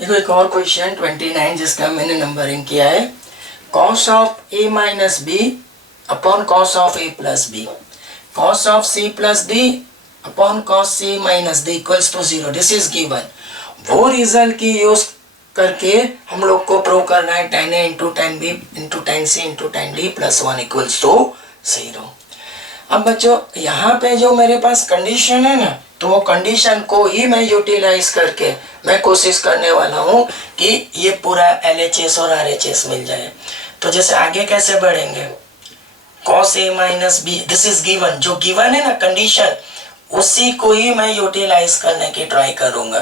देखो एक और क्वेश्चन 29 जिसका मैंने नंबरिंग किया है, cos of a minus b upon cos of a plus b, cos of c plus d upon cos c minus d equals to 0। This is given. वो result की use करके हम लोग को प्रूव करना है tan a into tan b into tan c into tan d plus 1 equals to 0। अब बच्चों यहाँ पे जो मेरे पास कंडीशन है ना, तो वो कंडीशन को ही मैं यूटिलाइज करके मैं कोशिश करने वाला हूँ कि ये पूरा LHS और RHS मिल जाए। तो जैसे आगे कैसे बढ़ेंगे, cos a minus b, this is given. जो गिवन है ना कंडीशन, उसी को ही मैं यूटिलाइज करने की ट्राई करूंगा।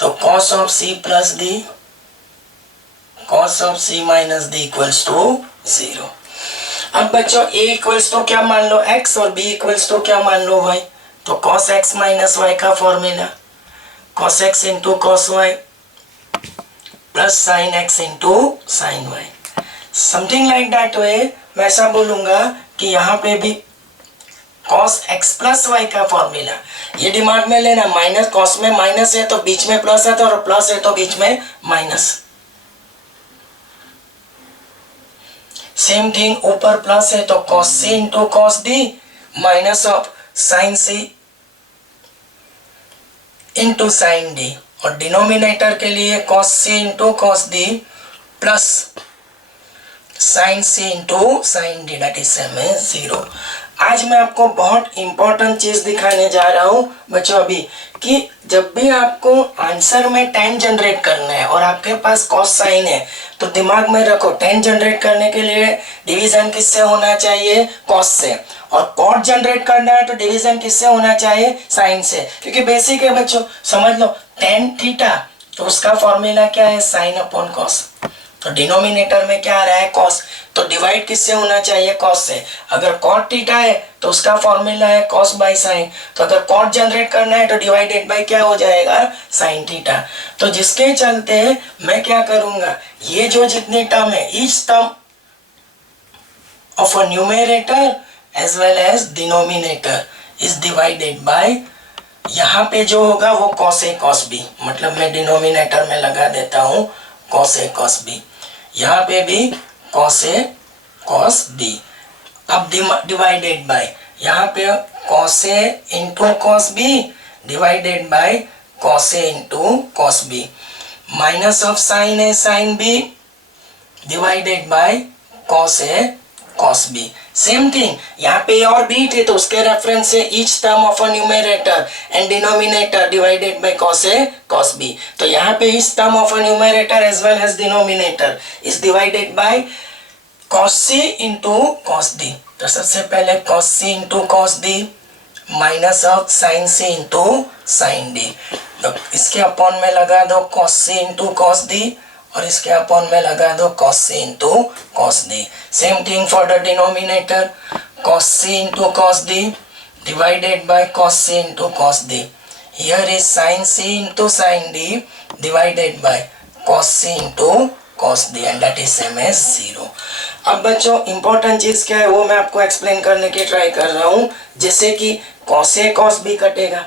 तो cos of c plus d, cos of c minus d equals to 0। अब बच्चों a इक्वल्स टू क्या मान लो x और b इक्वल्स टू क्या मान लो y। तो cos x माइनस वाई का formula cos x into cos y plus sin x into sin y, something like that way. मैं ऐसा बोलूंगा कि यहाँ पे भी cos x प्लस y का फॉर्मूला, ये दिमाग में लेना, माइनस cos में माइनस है तो बीच में प्लस आता है और प्लस है तो बीच में माइनस। सेम थिंग ऊपर प्लस है तो cos c into cos d minus of sin c into sin d, और डिनोमिनेटर के लिए cos c into cos d plus sin c into sin d that is same as 0। आज मैं आपको बहुत इंपॉर्टेंट चीज दिखाने जा रहा हूं बच्चों अभी, कि जब भी आपको आंसर में tan जनरेट करना है और आपके पास cos साइन है, तो दिमाग में रखो tan जनरेट करने के लिए डिवीजन किससे होना चाहिए, cos से, और cot जनरेट करना है तो डिवीजन किससे होना चाहिए, sin से। क्योंकि बेसिक है बच्चों, समझ लो tan थीटा, तो उसका फॉर्मूला क्या है, sin अपॉन cos। तो डिनोमिनेटर में क्या आ रहा है, cos, तो डिवाइड किससे होना चाहिए, cos से। अगर cot थीटा है तो उसका फॉर्मूला है cos बाई sin। तो अगर cot जनरेट करना है तो डिवाइडेड बाई क्या हो जाएगा, sin थीटा। तो जिसके चलते मैं क्या करूंगा, ये जो जितनी टर्म है, each term of a numerator as well as denominator is divided by, यहाँ पे जो होगा वो cos a cos b, मतलब मैं डिनोमिनेटर में लगा देता हूँ cos a cos b, यहाँ पे भी cos a cos b। अब डिवाइडेड बाय, यहाँ पे cos a into cos b divided by cos a into cos b, minus of sin a sin b divided by cos a cos b। Same thing यहाँ पे a और b थे तो उसके reference से each term of a numerator and denominator divided by cos a cos b। तो यहाँ पे each term of a numerator as well as denominator is divided by cos c into cos d। तो सबसे पहले cos c into cos d minus of sin c into sin d। तो इसके upon में लगा दो cos c into cos d, और इसके अपॉन में लगा दो cos c into cos d। Same thing for the denominator, cos c into cos d divided by cos c into cos d। Here is sin c into sin d divided by cos c into cos d and that is same as 0। अब बच्चों important चीज क्या है वो मैं आपको explain करने की ट्राई कर रहा हूँ। जैसे कि cos a cos b कटेगा,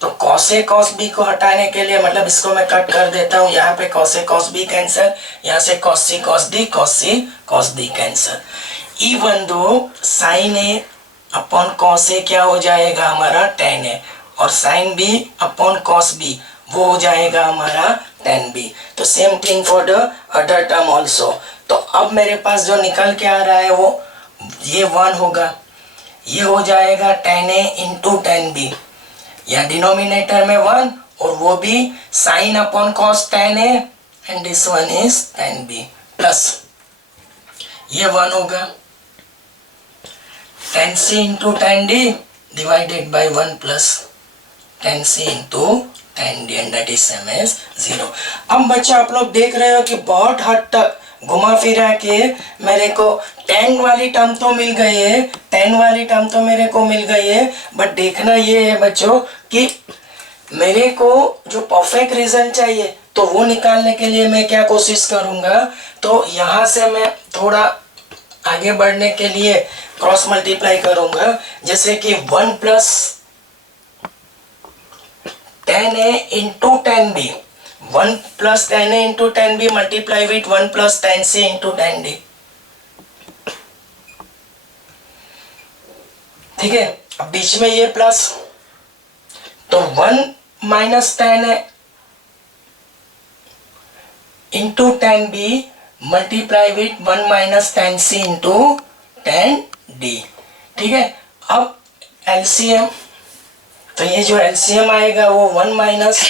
तो cos a cos b को हटाने के लिए, मतलब इसको मैं कट कर देता हूँ, यहाँ पे cos a cos b cancer, यहाँ से cos c cos d cos c cos d cancer. Even though sin a upon cos a क्या हो जाएगा हमारा tan a, और sin b upon cos b वो हो जाएगा हमारा tan b। तो same thing for the other term also. तो अब मेरे पास जो निकल के आ रहा है वो ये 1 होगा, ये हो जाएगा tan a into tan b, या डिनोमिनेटर में 1 और वो भी sin upon cos tan a and this one is tan b, plus ये 1 होगा tan c into tan d divided by 1 plus tan c into tan d and that is same as 0। अब बच्चा आप लोग देख रहे हो कि बहुत हद तक घुमा फिरा के मेरे को tan वाली टर्म तो मिल गई है, tan वाली टर्म तो मेरे को मिल गई है, बट देखना ये है बच्चों कि मेरे को जो परफेक्ट रिजल्ट चाहिए तो वो निकालने के लिए मैं क्या कोशिश करूंगा, तो यहाँ से मैं थोड़ा आगे बढ़ने के लिए क्रॉस मल्टीप्लाई करूंगा। जैसे कि 1 plus tan a into tan b, 1 plus 10a into 10b multiply with 1 plus 10c into 10d। ठीक है, अब बीच में ये प्लस, तो 1 minus 10a into 10b multiply with 1 minus 10c into 10d। ठीक है, अब एलसीएम, तो ये जो एलसीएम आएगा वो 1 minus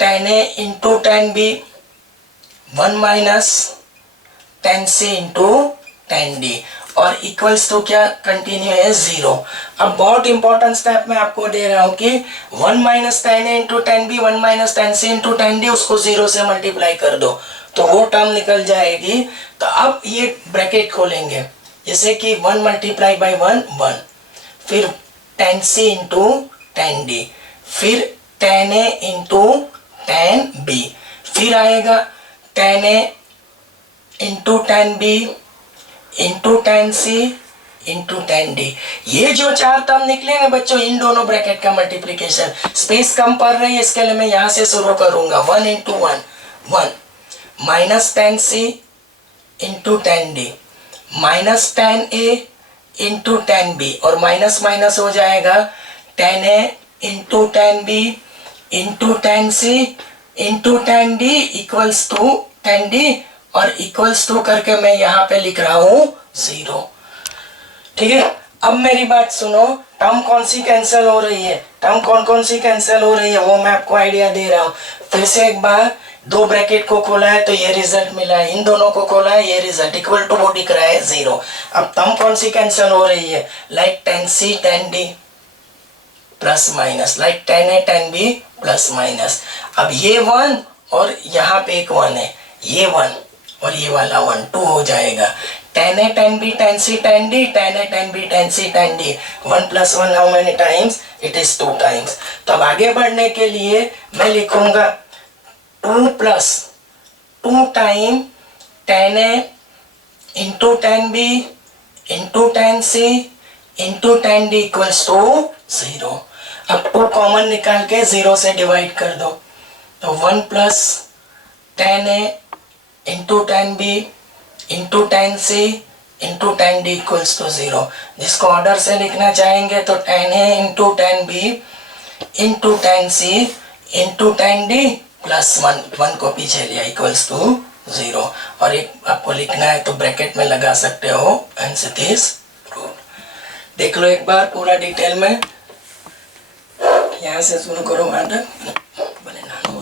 10a into 10b 1 minus 10c into 10d और इक्वल्स तो क्या कंटिन्यू है 0। अब बहुत इंपॉर्टेंट स्टेप मैं आपको दे रहा हूं कि 1 minus 10a into 10b 1 minus 10c into 10d उसको 0 से मल्टीप्लाई कर दो तो वो टर्म निकल जाएगी। तो अब ये ब्रैकेट खोलेंगे, जैसे कि 1 मल्टीप्लाई बाई 1 1, फिर 10c इंटू 10d, फिर 10a इंटू 10b, फिर आएगा 10a into 10b into 10c into 10d। ये जो चार टर्म निकले ना बच्चों, इन दोनों ब्रैकेट का मल्टीप्लीकेशन, स्पेस कम पड़ रही है इसके लिए मैं यहां से शुरू करूंगा। 1 into 1 1 minus 10c into 10d minus 10a into 10b और माइनस माइनस हो जाएगा 10a into 10b into 10c into 10d equals to 10d और इक्वल्स टू करके मैं यहाँ पे लिख रहा हूँ 0। ठीक है, अब मेरी बात सुनो, टर्म कौन सी कैंसिल हो रही है, टर्म कौन कौन सी कैंसिल हो रही है वो मैं आपको आइडिया दे रहा हूँ। फिर से एक बार, दो ब्रैकेट को खोला है तो ये रिजल्ट मिला है, इन दोनों को खोला है ये रिजल्ट इक्वल टू वो दिख रहा है 0। अब टर्म कौन सी कैंसिल हो रही है, like 10c 10d plus minus, like 10a 10b plus minus. अब ये 1 और यहाँ पे एक 1 है, ये 1 और ये वाला 1 2 हो जाएगा। 10a 10b 10c 10d 10a 10b 10c 10d 1 plus 1 how many times, it is 2 times. तो अब आगे बढ़ने के लिए मैं लिखूंगा 2 plus 2 time 10a into 10b into 10c into 10d equals to 0। अब 2 कॉमन निकाल के 0 से डिवाइड कर दो, तो 1 plus 10a into 10b into 10c into 10d equals to 0। जिसको ऑर्डर से लिखना चाहेंगे तो 10a into 10b into 10c into 10d plus 1 को पीछे लिया इक्वल्स टू 0। और एक आपको लिखना है तो ब्रैकेट में लगा सकते हो, हेंस इट इज प्रूव्ड। देख लो एक बार पूरा डिटेल में, यहाँ से शुरू करो वहाँ तक, बने नानो